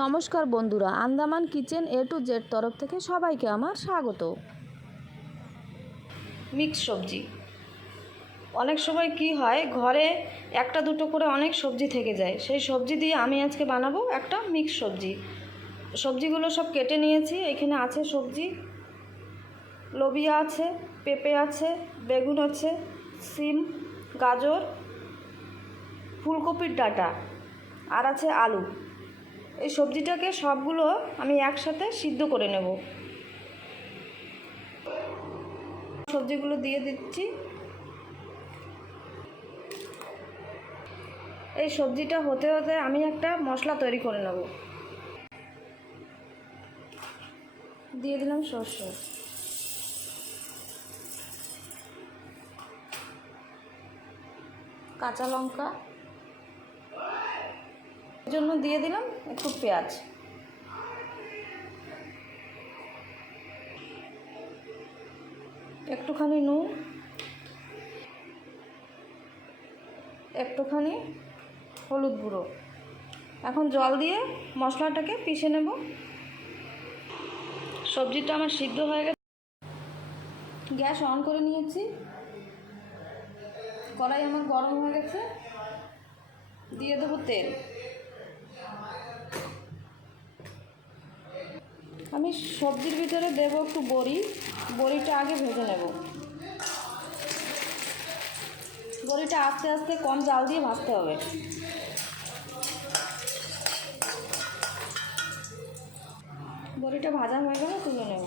নমস্কার বন্ধুরা, Andaman kitchen A to Z তরফ থেকে সবাইকে আমার স্বাগত। মিক্স সবজি। অনেক সময় কি হয়, ঘরে একটা দুটো করে অনেক সবজি থেকে যায়। সেই সবজি দিয়ে আমি আজকে বানাবো একটা মিক্স সবজি। সবজিগুলো সব কেটে নিয়েছি। এখানে আছে সবজি, লোবিয়া আছে, পেঁপে আছে, বেগুন আছে, সিম, গাজর, ফুলকপির ডাঁটা আর আছে আলু। এই সবজিটাকে সবগুলো আমি একসাথে সিদ্ধ করে নেব। সবজিগুলো দিয়ে দিচ্ছি। এই সবজিটা হতে হতে আমি একটা মশলা তৈরি করে নেব। দিয়ে দিলাম সরষে, কাঁচা লঙ্কা, এর জন্য দিয়ে দিলাম একটু পেঁয়াজ, একটুখানি নুন, একটুখানি হলুদ গুঁড়ো। এখন জল দিয়ে মশলাটাকে পিষে নেব। সবজিটা আমার সিদ্ধ হয়ে গেছে। গ্যাস অন করে নিয়েছি। কড়াই আমার গরম হয়ে গেছে। দিয়ে দেবো তেল। আমি সবজির ভিতরে দেবো একটু বড়ি। বড়িটা আগে ভেজে নেব। বড়িটা আস্তে আস্তে কম জাল দিয়ে ভাজতে হবে। বড়িটা ভাজা হয়ে গেলে তুলে নেব।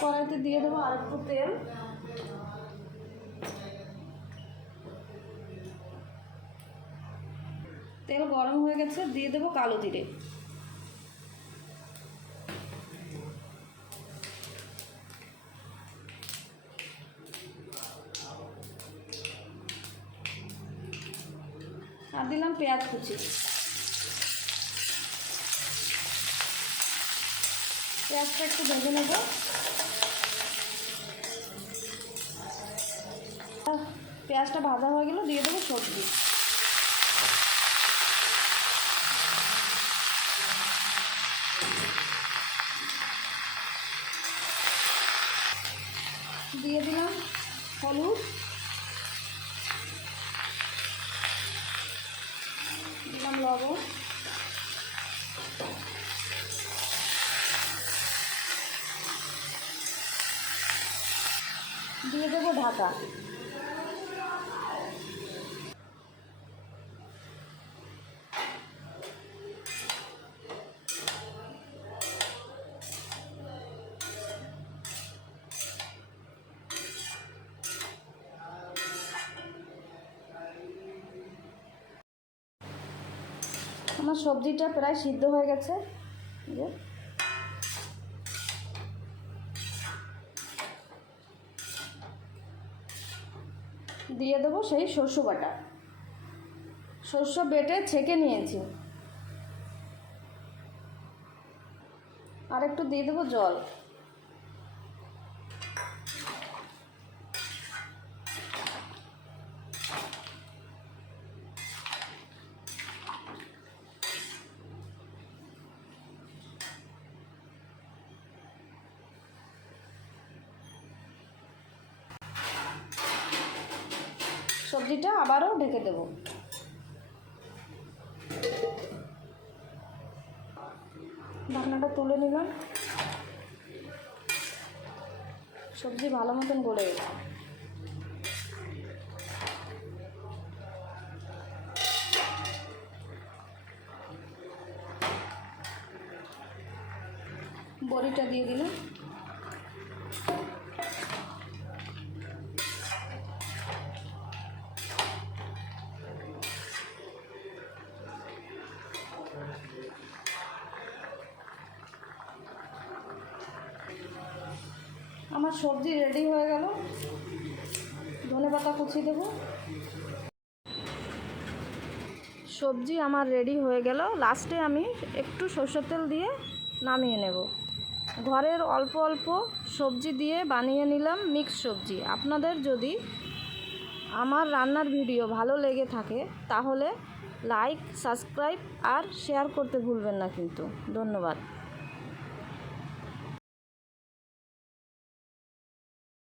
কড়াইতে দিয়ে দেবো আর একটু তেল। তেল গরম হয়ে গেছে, দিয়ে দেবো কালো জিরে। আর দিলাম পেঁয়াজ কুচি। পেঁয়াজটা একটু ভেজে নেব। পেঁয়াজটা ভাজা হয়ে গেল, দিয়ে দেবো সবজি। দিয়ে দিলাম হলুদ, দিলাম লবণ, দিয়ে দেবো ঢাকা। আমার সবজিটা প্রায় সিদ্ধ হয়ে গেছে। দিয়ে দেবো সেই সরষে বাটা। সরষে বেটে ছেঁকে নিয়েছি। আর একটু দিয়ে দেবো জল। সবজিটা আবারও ঢেকে দেব। ঢাকনাটা তুলে নিলাম। সবজি ভালো মতন গলে গেছে। বড়িটা দিয়ে দিলাম। আমার সবজি রেডি হয়ে গেল। ধনেপাতা কুচি দেব। সবজি আমার রেডি হয়ে গেল। লাস্টে আমি একটু সরষের তেল দিয়ে নামিয়ে নেব। ঘরের অল্প অল্প সবজি দিয়ে বানিয়ে নিলাম মিক্স সবজি। আপনাদের যদি আমার রান্নার ভিডিও ভালো লেগে থাকে তাহলে লাইক, সাবস্ক্রাইব আর শেয়ার করতে ভুলবেন না কিন্তু। ধন্যবাদ।